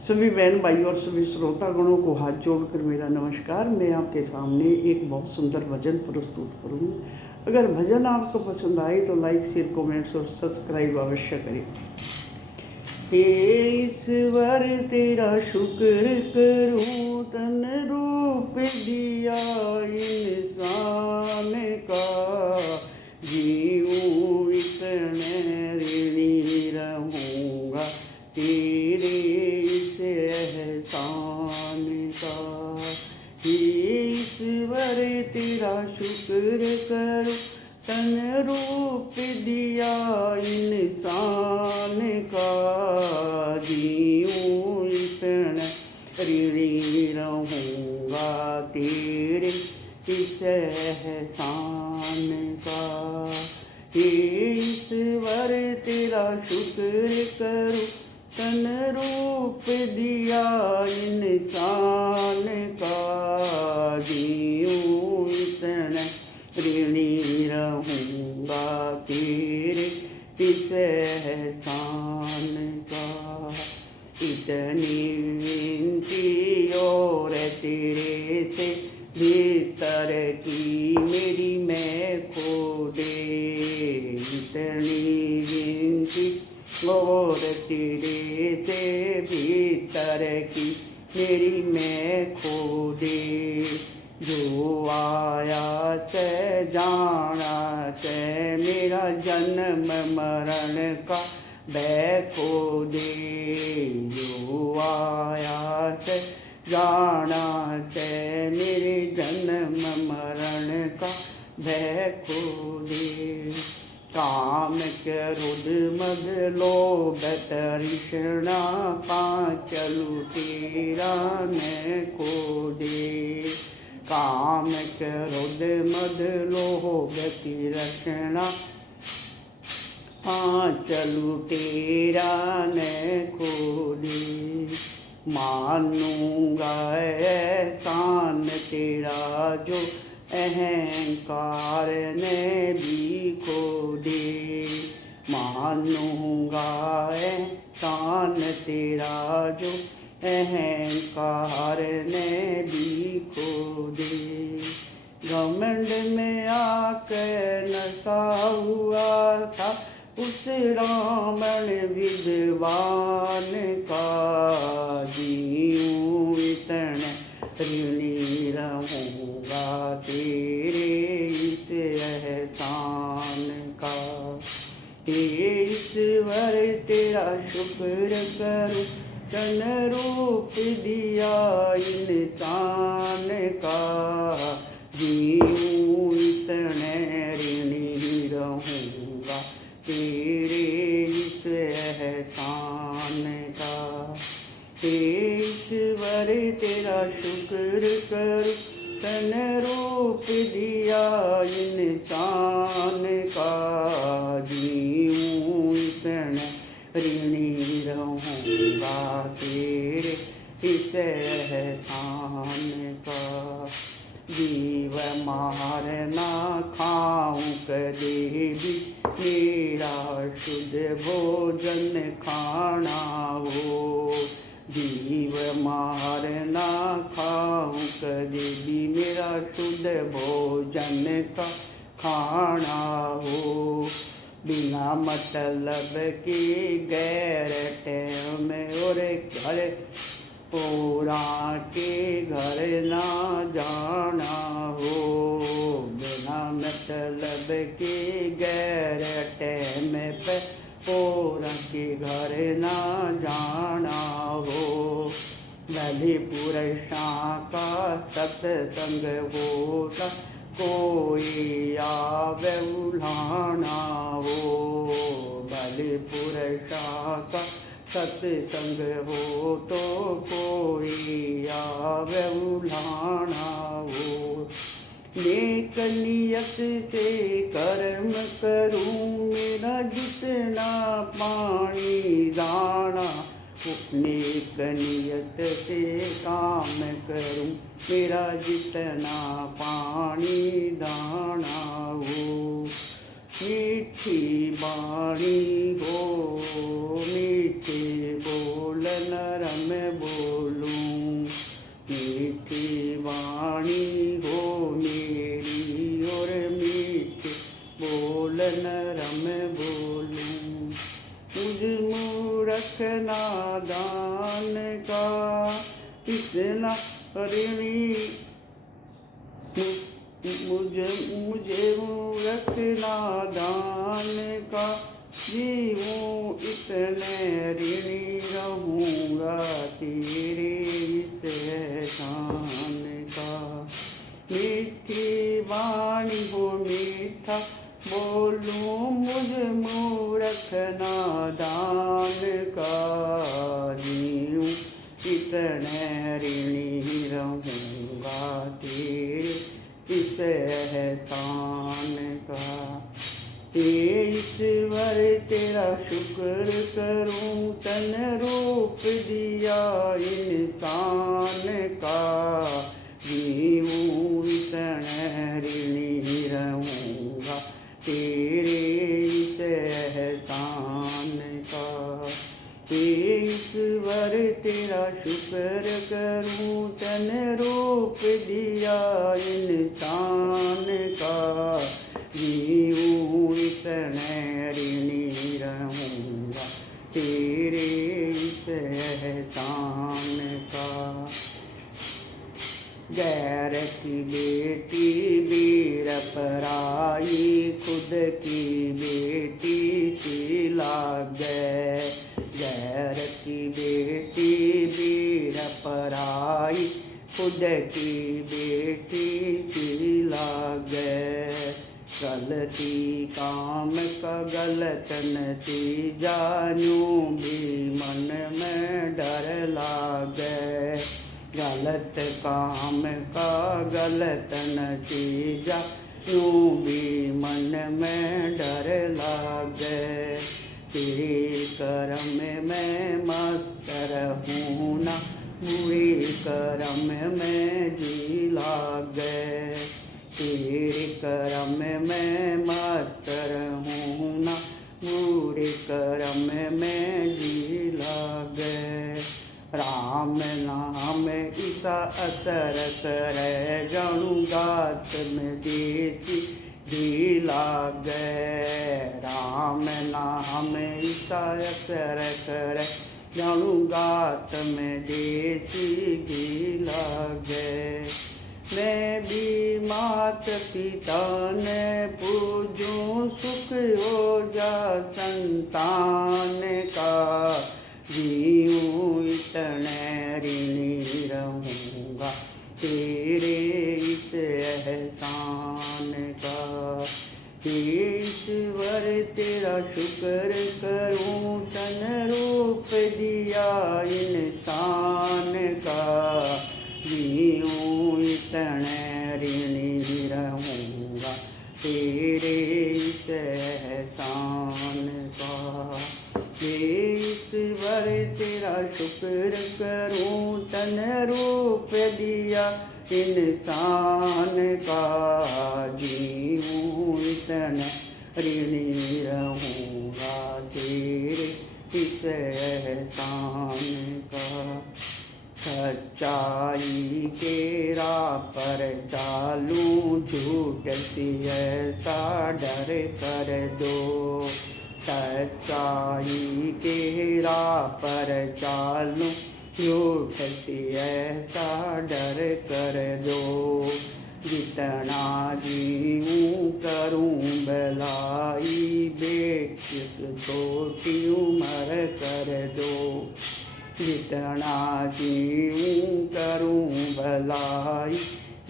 सभी बहन भाइयों और सभी श्रोतागणों को हाथ जोड़कर मेरा नमस्कार। मैं आपके सामने एक बहुत सुंदर भजन प्रस्तुत करूँगी। अगर भजन आपको पसंद आए तो लाइक शेयर कमेंट्स और सब्सक्राइब अवश्य करें। हे ईश्वर तेरा शुक्र करूं, तन रूप दिया इंसान का, जीऊं इतने ऋणी रहूँगा तेरे इस एहसान का। हे ईश्वर तेरा शुक्र करूं, तन रूप दिया इंसान का, जीऊं इतना ऋणी रहूँगा तेरे इस एहसान का। हे ईश्वर तेरा शुक्र करूं, तन रूप दिया इंसान का, जीऊं इतना ऋणी रहूँगा तेरे इस एहसान का। इतनी विनती और तेरे से भीतर की मेरी मैं खो दे, इतनी विनती और तेरे से भीतर की मेरी मैं खो दे। जो आया से जाना से मेरा जन्म मरण का भय खो दे, जो आया से जाना से मेरे जन्म मरण का भय खो दे। काम क्रोध मद लोभ तृष्णा पांच लुटेरा न खो दे, काम क्रोध मद लोभ तृष्णा पांच लुटेरा न खो दे। मानूंगा एहसान तेरा जो अहंकार ने भी खो दे, मानूंगा एहसान तेरा जो अहंकार ने भी खो दे। घमंड में आकर नशा हुआ था उस रावण विद्वान का, जीऊं इतना ऋणी रहूँगा तेरे इस एहसान का। हे ईश्वर तेरा शुक्र करूं, तन रूप दिया इंसान का, जीऊं इतने ऋणी रहूँगा तेरे इस एहसान का। हे ईश्वर तेरा शुक्र करूं, तन रूप दिया इंसान का, जीऊं इतना ऋणी रहूँगा तेरे इस एहसान का। जीव मारना खाऊं कदे भी मेरा शुद्ध भोजन खाना हो, जीव मारना खाऊं कदे भी मेरा शुद्ध भोजन का खाना हो। बिना मतलब के गैर टैम और घर पूरा के घर ना जाना हो, बिना मतलब के गैर टैम पे पूरा के घर ना जाना हो। भले पुरुषा का सत्संग होता कोई आवे उल्हाना हो, भले पुरुषा का सत्संग हो तो कोई आवे उल्हाना हो। नेक नियत से कर्म करूं, मेरा जितना पानी दाना, नेक नियत से काम करूं, मेरा जितना पानी दाना हो। मीठी बाणी हो मीठे बोल नरम नादान का, इतना ऋणी मुझे मूर्ख नादान का, जीऊँ इतने ऋणी रहूँगा तेरे इस एहसान का। मीठी वाणी हो मीठा बोलूँ मुझ मूर्ख नादान का, जीऊँ इतने ऋणी रहूँगा तेरे इस एहसान का। हे ईश्वर तेरा शुक्र करूं, तन रूप दिया इंसान का, जीऊँ इतने ऋणी रहूँगा तेरे इस एहसान का। हे ईश्वर तेरा शुक्र करूं, तन रूप दिया इंसान का, जीऊँ इतने ऋणी रहूँगा तेरे इस एहसान का। गैर की बेटी वीर पराई, खुद की बेटी सी लागे। गैर की बेटी वीर पराई, खुद की बेटी सी लागे। गलती काम का गलत नतीजा, यूँ भी मन में डर लागे। गलत काम का गलत नतीजा, यूँ भी मन में डर लागे। तेरे कर्म में मस्त रहूँ ना, बुरे कर्म में जी लागे। तेरे कर्म में मस्त रहूँ ना, बुरे कर्म में जी लागे। राम नाम ईसा असर करे, जाणु गात में देसी जी लागे। राम नाम ईसा असर करे, जाणु गात में देसी घी लागे। मैं भी मात पिता ने पूजूं, सुख हो जा संतान का, जीऊँ इतने ऋणी रहूँगा तेरे इस एहसान का। ईश्वर तेरा शुक्र करूं, तन रूप दिया इंसान का, जीऊँ इतने ऋणी रहूँगा तेरे इस एहसान का। ईश्वर तेरा शुक्र करूं, तन रूप दिया इंसान का, जीऊँ इतने ऋणी रहूँगा तेरे इस एहसान का। सच्चाई के राह पर चालूं, झूठ से ऐसा डर कर दो। सच्चाई के राह पर चालूं, झूठ से ऐसा डर कर दो। जितना जीऊँ करूँ भलाई, बेशक छोटी उम्र कर दो। जितना जीऊँ करूँ भलाई,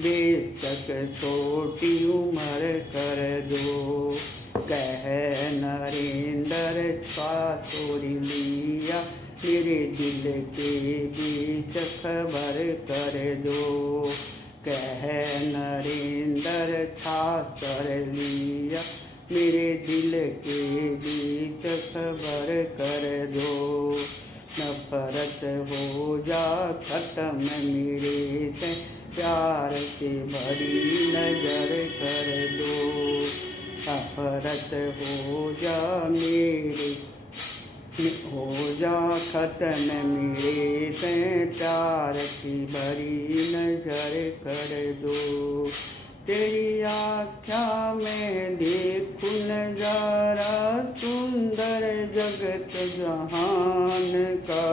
बेशक छोटी उम्र कर दो। कह नरेंद्र का तोड़ लिया, मेरे दिल के बीच खबर कर दो। कह नरेंद्र था कर लिया, मेरे दिल के बीच खबर कर दो। नफरत हो जा खत्म मेरे से, प्यार से भरी नजर कर दो। नफरत हो जा मेरे हो जा खत्म मेरे से, प्यार की भरी नजर कर दो। तेरी आँखों में देखूं नजारा सुंदर जगत जहान का,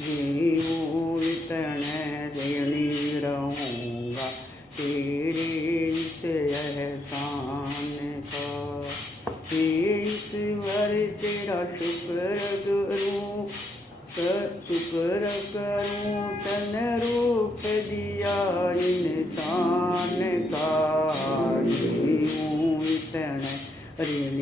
जीऊँ इतने ऋणी रहूँगा तेरे इस एहसान का। हे ईश्वर तेरा शुक्र करूँ तन रूप दिया इंसान का, जीऊँ इतने ऋणी